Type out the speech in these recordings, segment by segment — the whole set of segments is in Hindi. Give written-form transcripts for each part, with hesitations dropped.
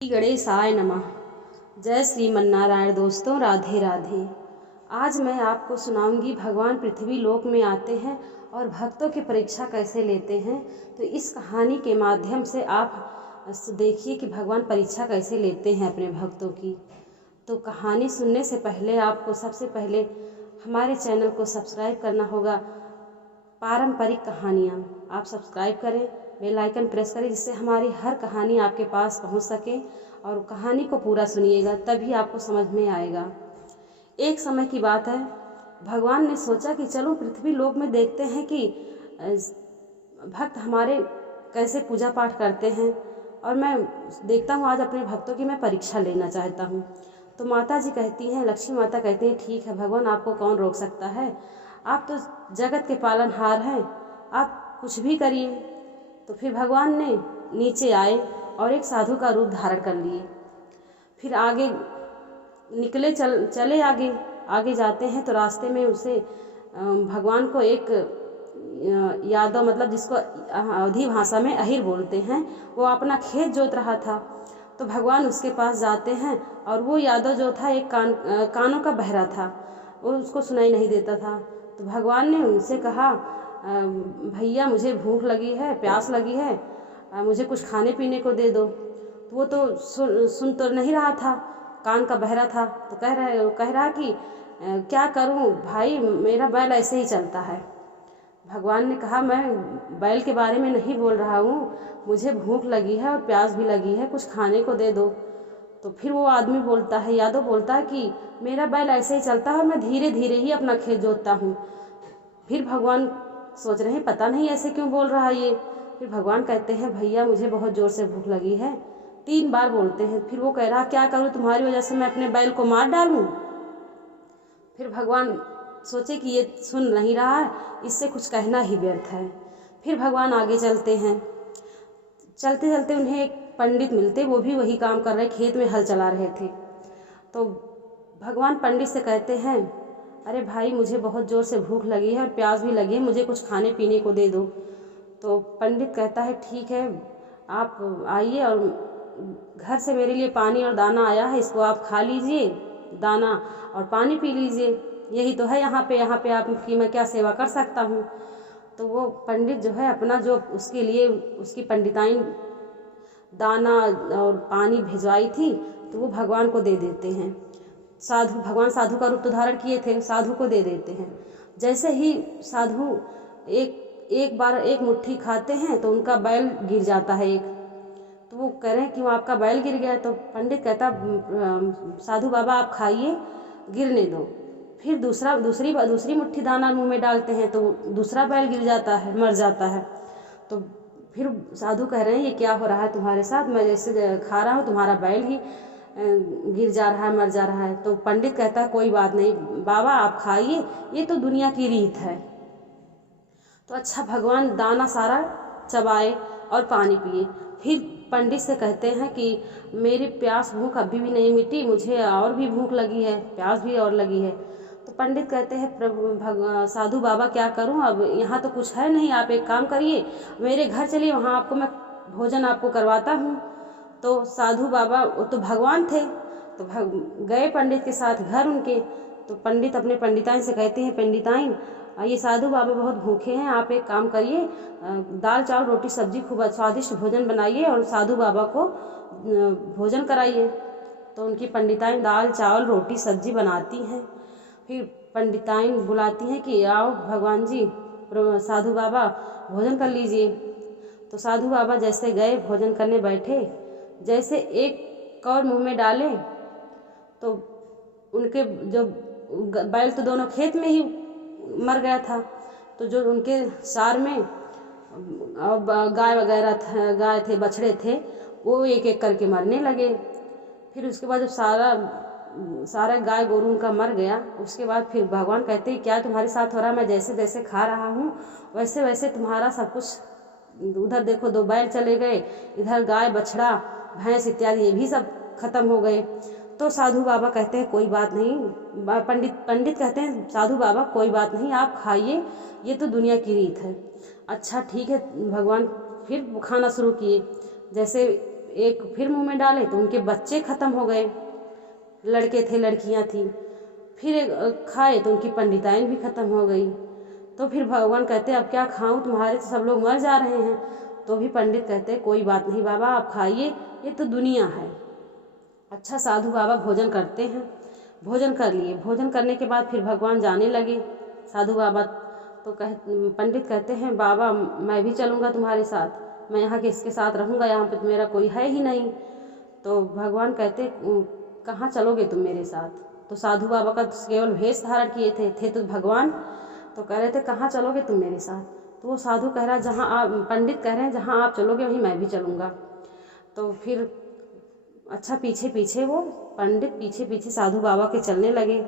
श्री गणेशाय नमः। जय श्रीमन्नारायण। दोस्तों, राधे राधे। आज मैं आपको सुनाऊंगी भगवान पृथ्वी लोक में आते हैं और भक्तों की परीक्षा कैसे लेते हैं। तो इस कहानी के माध्यम से आप देखिए कि भगवान परीक्षा कैसे लेते हैं अपने भक्तों की। तो कहानी सुनने से पहले आपको सबसे पहले हमारे चैनल को सब्सक्राइब करना होगा। पारंपरिक कहानियाँ आप सब्सक्राइब करें, बेल आइकन प्रेस करें, जिससे हमारी हर कहानी आपके पास पहुंच सके। और कहानी को पूरा सुनिएगा, तभी आपको समझ में आएगा। एक समय की बात है, भगवान ने सोचा कि चलो पृथ्वी लोक में देखते हैं कि भक्त हमारे कैसे पूजा पाठ करते हैं, और मैं देखता हूँ आज अपने भक्तों की मैं परीक्षा लेना चाहता हूँ। तो माता जी कहती हैं, लक्ष्मी माता कहती हैं, ठीक है भगवान, आपको कौन रोक सकता है, आप तो जगत के पालनहार हैं, आप कुछ भी करिए। तो फिर भगवान ने नीचे आए और एक साधु का रूप धारण कर लिए। फिर आगे निकले, चले आगे जाते हैं। तो रास्ते में उसे भगवान को एक यादव, मतलब जिसको अवधी भाषा में अहिर बोलते हैं, वो अपना खेत जोत रहा था। तो भगवान उसके पास जाते हैं, और वो यादव जो था एक कानों का बहरा था, वो उसको सुनाई नहीं देता था। तो भगवान ने उनसे कहा, भैया मुझे भूख लगी है, प्यास लगी है, मुझे कुछ खाने पीने को दे दो। तो वो तो सुन तो नहीं रहा था, कान का बहरा था। तो कह रहा कि क्या करूं भाई, मेरा बैल ऐसे ही चलता है। भगवान ने कहा, मैं बैल के बारे में नहीं बोल रहा हूँ, मुझे भूख लगी है और प्यास भी लगी है, कुछ खाने को दे दो। तो फिर वो आदमी बोलता है, यादव बोलता है कि मेरा बैल ऐसे ही चलता है और मैं धीरे धीरे ही अपना खेत जोतता हूँ। फिर भगवान सोच रहे हैं, पता नहीं ऐसे क्यों बोल रहा है ये। फिर भगवान कहते हैं, भैया मुझे बहुत ज़ोर से भूख लगी है। 3 बार बोलते हैं। फिर वो कह रहा, क्या करूँ, तुम्हारी वजह से मैं अपने बैल को मार डालूँ। फिर भगवान सोचे कि ये सुन नहीं रहा है, इससे कुछ कहना ही व्यर्थ है। फिर भगवान आगे चलते हैं। चलते चलते उन्हें एक पंडित मिलते, वो भी वही काम कर रहे, खेत में हल चला रहे थे। तो भगवान पंडित से कहते हैं, अरे भाई मुझे बहुत ज़ोर से भूख लगी है और प्यास भी लगी है, मुझे कुछ खाने पीने को दे दो। तो पंडित कहता है, ठीक है आप आइए, और घर से मेरे लिए पानी और दाना आया है, इसको आप खा लीजिए, दाना और पानी पी लीजिए, यही तो है यहाँ पे आपकी मैं क्या सेवा कर सकता हूँ। तो वो पंडित जो है अपना जो उसके लिए उसकी पंडिताइन दाना और पानी भिजवाई थी, तो वो भगवान को दे देते हैं। भगवान साधु का रूप तो धारण किए थे, साधु को दे देते हैं। जैसे ही साधु एक बार एक मुट्ठी खाते हैं तो उनका बैल गिर जाता है एक। तो वो कह रहे हैं कि वो आपका बैल गिर गया। तो पंडित कहता, साधु बाबा आप खाइए, गिरने दो। फिर दूसरी मुट्ठी दाना मुंह में डालते हैं तो दूसरा बैल गिर जाता है, मर जाता है। तो फिर साधु कह रहे हैं, ये क्या हो रहा है तुम्हारे साथ, मैं जैसे खा रहा हूँ तुम्हारा बैल ही गिर जा रहा है, मर जा रहा है। तो पंडित कहता है, कोई बात नहीं बाबा आप खाइए, ये तो दुनिया की रीत है। तो अच्छा, भगवान दाना सारा चबाए और पानी पिए। फिर पंडित से कहते हैं कि मेरी प्यास भूख अभी भी नहीं मिटी, मुझे और भी भूख लगी है, प्यास भी और लगी है। तो पंडित कहते हैं, साधु बाबा क्या करूं, अब यहाँ तो कुछ है नहीं, आप एक काम करिए, मेरे घर चलिए, वहाँ आपको मैं भोजन आपको करवाता हूँ। तो साधु बाबा, वो तो भगवान थे, तो गए पंडित के साथ घर उनके। तो पंडित अपने पंडिताइन से कहते हैं, पंडिताइन ये साधु बाबा बहुत भूखे हैं, आप एक काम करिए, दाल चावल रोटी सब्जी खूब स्वादिष्ट भोजन बनाइए और साधु बाबा को भोजन कराइए। तो उनकी पंडिताइन दाल चावल रोटी सब्जी बनाती हैं। फिर पंडिताइन बुलाती हैं कि आओ भगवान जी, साधु बाबा भोजन कर लीजिए। तो साधु बाबा जैसे गए भोजन करने बैठे, जैसे एक कौर मुंह में डाले तो उनके जो बैल तो दोनों खेत में ही मर गया था। तो जो उनके सार में गाय थे, बछड़े थे, वो एक एक करके मरने लगे। फिर उसके बाद जब सारा गाय गोरू उनका मर गया, उसके बाद फिर भगवान कहते हैं, क्या तुम्हारे साथ हो रहा है, मैं जैसे जैसे खा रहा हूँ वैसे वैसे तुम्हारा सब कुछ, उधर देखो 2 बैल चले गए, इधर गाय बछड़ा भैंस इत्यादि ये भी सब खत्म हो गए। तो साधु बाबा कहते हैं, कोई बात नहीं, पंडित कहते हैं, साधु बाबा कोई बात नहीं, आप खाइए, ये तो दुनिया की रीत है। अच्छा ठीक है, भगवान फिर खाना शुरू किए। जैसे एक फिर मुंह में डाले तो उनके बच्चे ख़त्म हो गए, लड़के थे लड़कियां थी। फिर खाए तो उनकी पंडिताइन भी ख़त्म हो गई। तो फिर भगवान कहते अब क्या खाऊं, तुम्हारे तो सब लोग मर जा रहे हैं। तो भी पंडित कहते कोई बात नहीं बाबा, आप खाइए, ये तो दुनिया है। अच्छा, साधु बाबा भोजन करते हैं। भोजन कर लिए। भोजन करने के बाद फिर भगवान जाने लगे। साधु बाबा तो पंडित कहते हैं बाबा मैं भी चलूँगा तुम्हारे साथ, मैं यहाँ किसके साथ रहूँगा, यहाँ पे तो मेरा कोई है ही नहीं। तो भगवान कहते कहाँ चलोगे तुम मेरे साथ। तो साधु बाबा का केवल वेश धारण किए थे तो भगवान। तो कह रहे थे कहाँ चलोगे तुम मेरे साथ। तो वो साधु कह रहा जहाँ आप, पंडित कह रहे हैं जहाँ आप चलोगे वहीं मैं भी चलूँगा। तो फिर अच्छा पीछे पीछे वो पंडित पीछे पीछे साधु बाबा के चलने लगे।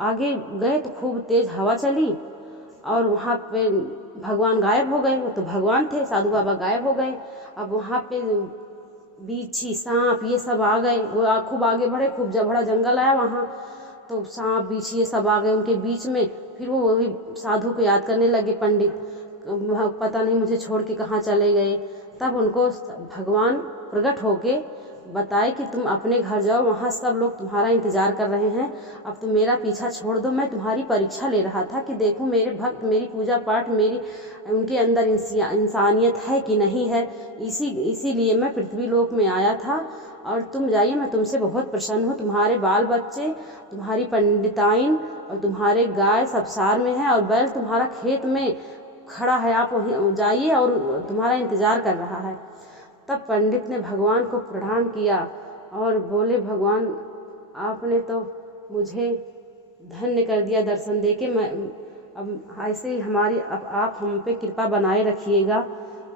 आगे गए तो खूब तेज हवा चली और वहाँ पे भगवान गायब हो गए। वो तो भगवान थे, साधु बाबा गायब हो गए। अब वहाँ पे बिच्छी सांप ये सब आ गए। वो खूब आगे बढ़े, खूब बड़ा जंगल आया वहाँ। तो सांप बिच्छी ये सब आ गए उनके बीच में। फिर वो वही साधु को याद करने लगे पंडित, पता नहीं मुझे छोड़ के कहाँ चले गए। तब उनको भगवान प्रकट होके बताए कि तुम अपने घर जाओ, वहाँ सब लोग तुम्हारा इंतज़ार कर रहे हैं। अब तुम मेरा पीछा छोड़ दो, मैं तुम्हारी परीक्षा ले रहा था कि देखूं मेरे भक्त मेरी पूजा पाठ मेरी उनके अंदर इंसानियत है कि नहीं है। इसीलिए मैं पृथ्वी लोक में आया था। और तुम जाइए, मैं तुमसे बहुत प्रसन्न हूँ। तुम्हारे बाल बच्चे, तुम्हारी पंडिताइन और तुम्हारे गाय सब सार में है और बैल तुम्हारा खेत में खड़ा है, आप वहीं जाइए और तुम्हारा इंतज़ार कर रहा है। तब पंडित ने भगवान को प्रणाम किया और बोले भगवान आपने तो मुझे धन्य कर दिया दर्शन देके। मैं अब ऐसे ही हमारी अब आप हम पे कृपा बनाए रखिएगा।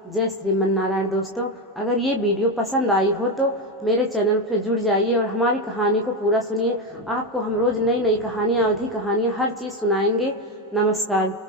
जय श्रीमन नारायण। दोस्तों, अगर ये वीडियो पसंद आई हो तो मेरे चैनल पे जुड़ जाइए और हमारी कहानी को पूरा सुनिए। आपको हम रोज़ नई नई कहानियाँ, अवधी कहानियाँ, हर चीज़ सुनाएंगे। नमस्कार।